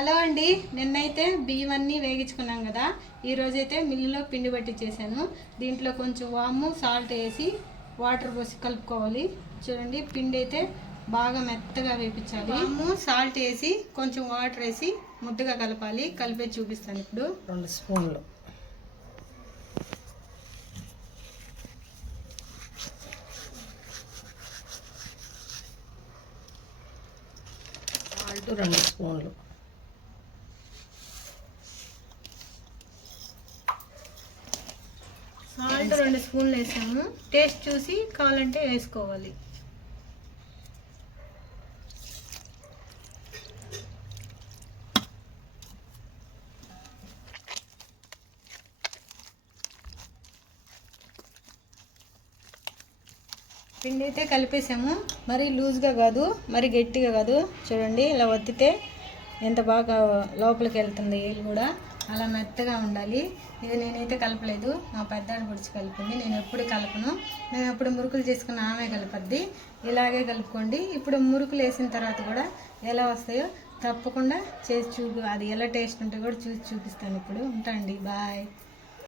Hello అండి నిన్నైతే బియ్యం అన్నీ వేగించుకున్నాం కదా ఈ రోజైతే మిల్లులో పిండి పట్టి చేశాను దీంట్లో కొంచెం వాము సాల్ట్ వేసి వాటర్ పోసి కలుపుకోవాలి. చూడండి పిండి అయితే బాగా మెత్తగా వేపించాలి. వాము సాల్ట్ వేసి కొంచెం వాటర్ వేసి ముద్దగా కలపాలి. కలిపే చూపిస్తాను ఇప్పుడు. రెండు స్పూన్లు. సాల్ట్. రెండు స్పూన్లు. సాల్ట్ రెండు స్పూన్లు వేసాము. టేస్ట్ చూసి కావాలంటే వేసుకోవాలి. పిండి అయితే కలిపేసాము. మరి లూజ్గా కాదు మరి గట్టిగా కాదు. చూడండి ఇలా వత్తితే ఎంత బాగా లోపలికి వెళ్తుంది ఏలు కూడా అలా మెత్తగా ఉండాలి. ఇది నేనైతే కలపలేదు. మా పెద్దాడు పొడిచి కలిపింది నేను ఎప్పుడు కలపను. మేము ఎప్పుడు మురుకులు చేసుకున్న ఆమె కలపద్ది. ఇలాగే కలుపుకోండి. ఇప్పుడు మురుకులు వేసిన తర్వాత కూడా ఎలా వస్తాయో తప్పకుండా చేసి చూపు అది ఎలా టేస్ట్ ఉంటే కూడా చూసి చూపిస్తాను ఇప్పుడు. ఉంటాండి బాయ్.